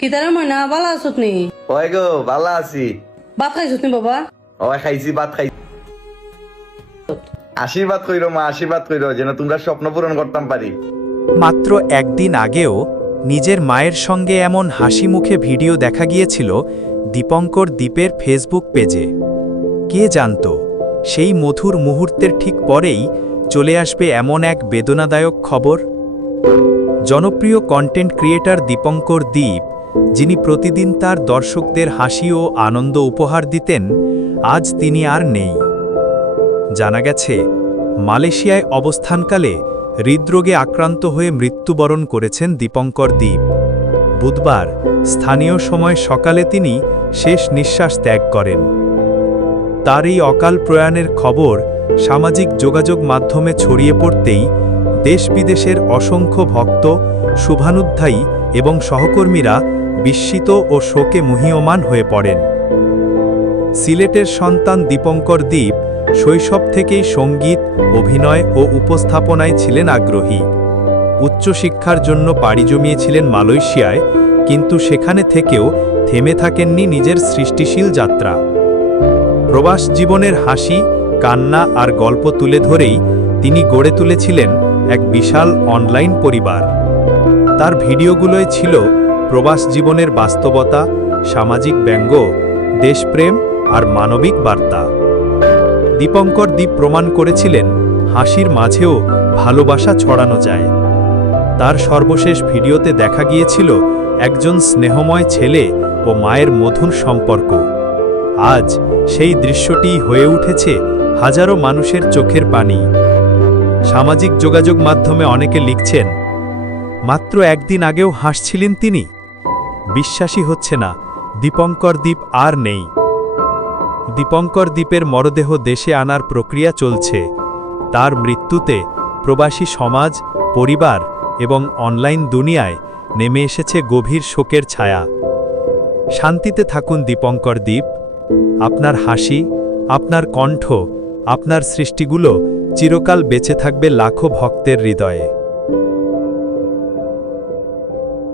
কি তারা ময়না ভালো আছো নি? ওই গো ভালো আছি। ভাত খাইছো নি বাবা? ওই খাইছি ভাত খাই আশীর্বাদ কইরো মা আশীর্বাদ কইরো যেন তোমরা স্বপ্ন পূরণ করতাম পারি। মাত্র একদিন আগেও নিজের মায়ের সঙ্গে এমন হাসি মুখে ভিডিও দেখা গিয়েছিল দীপঙ্কর দ্বীপের ফেসবুক পেজে। কে জানত সেই মধুর মুহূর্তের ঠিক পরেই চলে আসবে এমন এক বেদনাদায়ক খবর? জনপ্রিয় কন্টেন্ট ক্রিয়েটার দীপঙ্কর দ্বীপ যিনি প্রতিদিন তার দর্শকদের হাসি ও আনন্দ উপহার দিতেন, আজ তিনি আর নেই। জানা গেছে, মালয়েশিয়ায় অবস্থানকালে হৃদরোগে আক্রান্ত হয়ে মৃত্যুবরণ করেছেন দীপঙ্কর দ্বীপ বুধবার স্থানীয় সময় সকালে তিনি শেষ নিঃশ্বাস ত্যাগ করেন। তার এই অকাল প্রয়াণের খবর সামাজিক যোগাযোগ মাধ্যমে ছড়িয়ে পড়তেই দেশ বিদেশের অসংখ্য ভক্ত, শুভানুধ্যায়ী এবং সহকর্মীরা বিস্মিত ও শোকে মুহীয়মান হয়ে পড়েন। সিলেটের সন্তান দীপঙ্কর দ্বীপ শৈশব থেকেই সংগীত, অভিনয় ও উপস্থাপনায় ছিলেন আগ্রহী। উচ্চশিক্ষার জন্য পাড়ি জমিয়েছিলেন মালয়েশিয়ায়, কিন্তু সেখানে থেকেও থেমে থাকেননি নিজের সৃষ্টিশীল যাত্রা। প্রবাস জীবনের হাসি, কান্না আর গল্প তুলে ধরেই তিনি গড়ে তুলেছিলেন এক বিশাল অনলাইন পরিবার। তার ভিডিওগুলোয় ছিল প্রবাস জীবনের বাস্তবতা, সামাজিক ব্যঙ্গ, দেশপ্রেম আর মানবিক বার্তা। দীপঙ্কর দ্বীপ প্রমাণ করেছিলেন, হাসির মাঝেও ভালোবাসা ছড়ানো যায়। তার সর্বশেষ ভিডিওতে দেখা গিয়েছিল একজন স্নেহময় ছেলে ও মায়ের মধুর সম্পর্ক। আজ সেই দৃশ্যটি হয়ে উঠেছে হাজারো মানুষের চোখের পানি। সামাজিক যোগাযোগ মাধ্যমে অনেকে লিখছেন, মাত্র একদিন আগেও হাসছিলেন তিনি? বিশ্বাসী হচ্ছে না, দীপঙ্কর দ্বীপ আর নেই। দীপঙ্কর দ্বীপের মরদেহ দেশে আনার প্রক্রিয়া চলছে। তার মৃত্যুতে প্রবাসী সমাজ, পরিবার এবং অনলাইন দুনিয়ায় নেমে এসেছে গভীর শোকের ছায়া। শান্তিতে থাকুন দীপঙ্কর দ্বীপ। আপনার হাসি, আপনার কণ্ঠ, আপনার সৃষ্টিগুলো চিরকাল বেঁচে থাকবে লাখো ভক্তের হৃদয়ে।